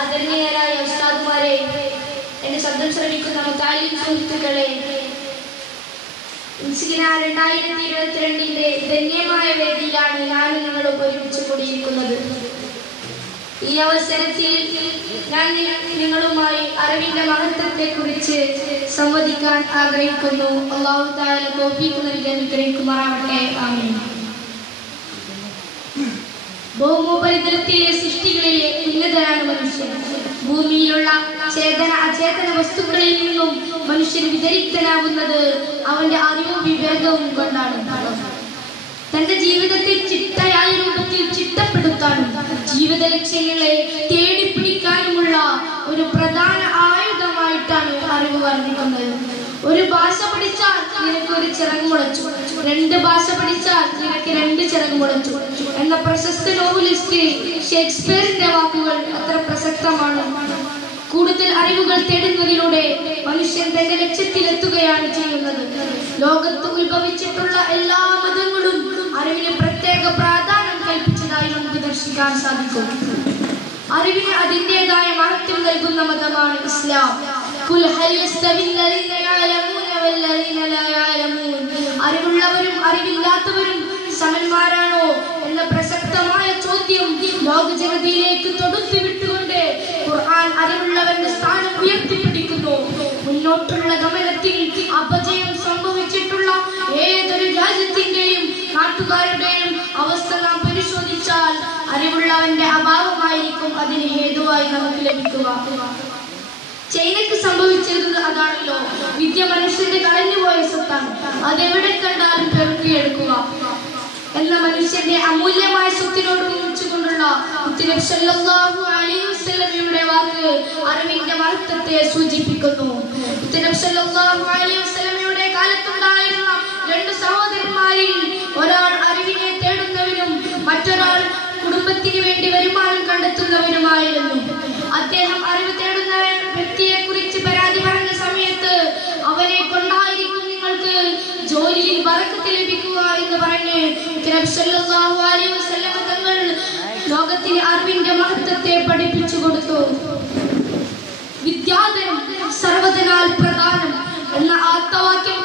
ആദരണീയരായ ഉസ്താദുമാരെ, എന്റെ ശബ്ദം ശ്രമിക്കുന്ന മുതാലിം സുഹൃത്തുക്കളെ, 2022 ധന്യമായ വേദിയിലാണ് ഞാനും നിങ്ങളും ഒരുമിച്ച് കൂടിയിരിക്കുന്നത്. ഈ അവസരത്തിൽ ഞാൻ നിങ്ങളുമായി അറിവിന്റെ മഹത്വത്തെ കുറിച്ച് സംവദിക്കാൻ ആഗ്രഹിക്കുന്നു. അല്ലാഹു തആല തൗഫീഖ് നൽകി അനുഗ്രഹിക്കുമാറാവട്ടെ. ആമീൻ. ഭൗമോപരിതലത്തിലെ സൃഷ്ടികളിലെ ഉന്നതനാണ് മനുഷ്യൻ. ഭൂമിയിലുള്ള ചേതന അചേതന വസ്തുക്കളിൽ നിന്നും മനുഷ്യൻ വിതരിക്തനാകുന്നത് അവന്റെ അറിവും വിവേകവും കൊണ്ടാണ്. തന്റെ ജീവിതത്തെ ചിട്ടയായ രൂപത്തിൽ ചിട്ടപ്പെടുത്താനും ജീവിത ലക്ഷ്യങ്ങളെ തേടിപ്പിടിക്കാനുമുള്ള ഒരു പ്രധാന ആയുധമായിട്ടാണ് അറിവ് വർദ്ധിക്കുന്നത്. ഒരു ഭാഷ പഠിച്ചാൽ നിനക്ക് ഒരു ചിറക് മുളച്ചു, 2 ഭാഷ പഠിച്ചാൽ നിനക്ക് 2 ചിറക് മുളച്ചു എന്ന പ്രശസ്ത നോവലിസ്റ്റ് ഷേക്സ്പിയറിന്റെ വാക്കുകൾ അത്ര പ്രസക്തമാണ്. കൂടുതൽ അറിവുകൾ തേടുന്നതിലൂടെ മനുഷ്യൻ തന്റെ ലക്ഷ്യത്തിലെത്തുകയാണ് ചെയ്യുന്നത്. ലോകത്ത് ഉത്ഭവിച്ചിട്ടുള്ള എല്ലാ മതങ്ങളും അറിവിന് പ്രത്യേക പ്രാധാന്യം കൽപ്പിച്ചതായി നമുക്ക് ദർശിക്കാൻ സാധിക്കും. അറിവിന് അതിൻ്റെതായ മഹത്വം നൽകുന്ന മതമാണ് ഇസ്ലാം. അറിവുള്ളവരും അറിവില്ലാത്തവരും സമന്മാരാണോ എന്ന പ്രസക്തമായ ചോദ്യം ലോക ജനതയിലേക്ക് തൊടുത്തു വിട്ടുകൊണ്ട് ഖുർആൻ അറിവുള്ളവന്റെ സ്ഥാനം ഉയർത്തിപ്പിടിക്കുന്നു. മുന്നോട്ടുള്ള ഗമനത്തിൽ അപജയം സംഭവിച്ചിട്ടുള്ള ഏതൊരു രാജ്യത്തിന്റെയും നാട്ടുകാരുടെയും അവസ്ഥ നാം പരിശോധിച്ചാൽ അറിവുള്ളവന്റെ അഭാവമായിരിക്കും അതിന് ഹേതുവായി നമുക്ക് ലഭിക്കുക. ചൈനക്ക് സംഭവിച്ചിരുന്നത് അതാണല്ലോ. വിദ്യ മനുഷ്യന്റെ കളഞ്ഞുപോയ സ്വത്താണ്, അതെവിടെ കണ്ടാലും പെറുക്കിയെടുക്കുക എന്ന മനുഷ്യന്റെ അമൂല്യമായ സ്വത്തിനോട് ഉപയോഗിച്ചുകൊണ്ടുള്ള മുത്തുനബി സല്ലല്ലാഹു അലൈഹി വസല്ലമയുടെ വാക്ക് അറിവിന്റെ മഹത്വത്തെ സൂചിപ്പിക്കുന്നു. മുത്തുനബി സല്ലല്ലാഹു അലൈഹി വസല്ലമയുടെ കാലത്തുണ്ടായിരുന്ന 2 സഹോദരന്മാരിൽ ഒരാൾ അറിവിനെ തേടുന്നവനും മറ്റൊരാൾ കുടുംബത്തിന് വേണ്ടി വരുമാനം കണ്ടെത്തുന്നവനുമായിരുന്നു. അദ്ദേഹം അറിവ് തേടുന്ന വ്യക്തിയെ കുറിച്ച് പരാതി പറഞ്ഞ സമയത്ത് അവനെ കൊണ്ടായിരിക്കും നിങ്ങൾക്ക് ജോലിയിൽ ബറക്കത്ത് ലഭിക്കുക എന്ന് പറഞ്ഞ് നബി സല്ലല്ലാഹു അലൈഹി വസല്ലം തങ്ങൾ ലോകത്തിന് അറിവിന്റെ മഹത്വത്തെ പഠിപ്പിച്ചു കൊടുത്തു. വിദ്യാധനം സർവ്വധനാൽ പ്രധാനം എന്ന ആപ്തവാക്യം